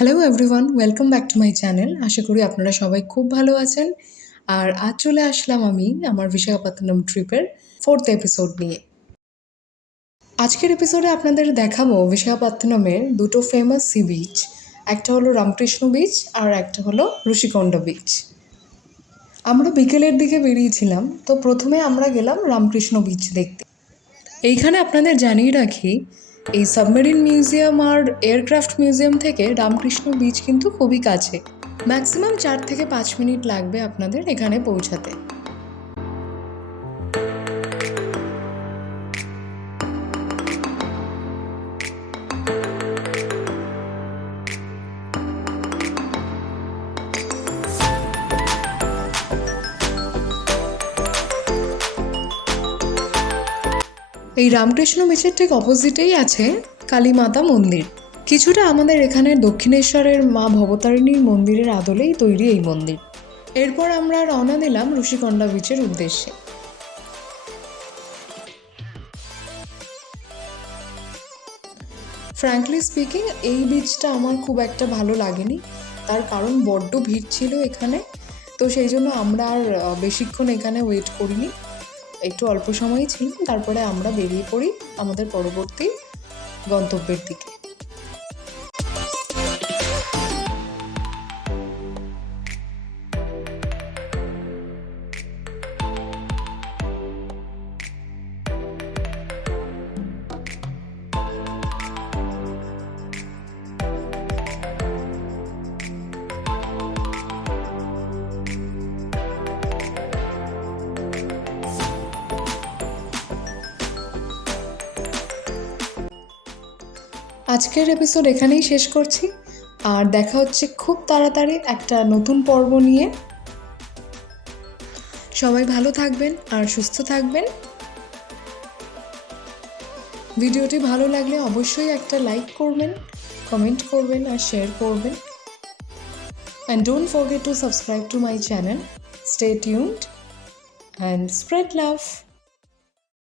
Hello everyone, welcome back to my channel. আশা করি আপনারা সবাই খুব ভালো আছেন। আর আজ চলে আসলাম আমি আমার বিশাখাপত্তনম ট্রিপের 4th এপিসোড নিয়ে। আজকের এপিসোডে আপনাদের দেখাবো বিশাখাপত্তনমের দুটো ফেমাস সি বিচ। একটা হলো রামকৃষ্ণ বিচ আর একটা হলো ঋষিকোন্ডা বিচ। আমরা বিকেলের দিকে বেরিয়েছিলাম, তো প্রথমে আমরা গেলাম রামকৃষ্ণ বিচ দেখতে। এইখানে আপনাদের জানিয়ে রাখি, এই সাবমেরিন মিউজিয়াম আর এয়ারক্রাফট মিউজিয়াম থেকে রামকৃষ্ণ বিচ কিন্তু খুবই কাছে। ম্যাক্সিমাম 4 থেকে 5 মিনিট লাগবে আপনাদের এখানে পৌঁছাতে। এই রামকৃষ্ণ বিচের ঠিক অপোজিটেই আছে কালীমাতা মন্দির। কিছুটা আমাদের এখানে দক্ষিণেশ্বরের মা ভবতারিণীর মন্দিরের আদলেই তৈরি এই মন্দির। এরপর আমরা রওনা দিলাম ঋষিকোন্ডা বিচের উদ্দেশ্যে। ফ্র্যাঙ্কলি স্পিকিং, এই বিচটা আমার খুব একটা ভালো লাগেনি। তার কারণ বড্ড ভিড় ছিল এখানে, তো সেই জন্য আমরা আর বেশিক্ষণ এখানে ওয়েট করিনি। একটু অল্প সময়ই ছিলাম, তারপরে আমরা বেরিয়ে পড়ি আমাদের পরবর্তী গন্তব্যের দিকে। আজকের এপিসোড এখানেই শেষ করছি, আর দেখা হচ্ছে খুব তাড়াতাড়ি একটা নতুন পর্ব নিয়ে। সবাই ভালো থাকবেন আর সুস্থ থাকবেন। ভিডিওটি ভালো লাগলে অবশ্যই একটা লাইক করবেন, কমেন্ট করবেন আর শেয়ার করবেন। And don't forget to subscribe to my channel. Stay tuned and spread love.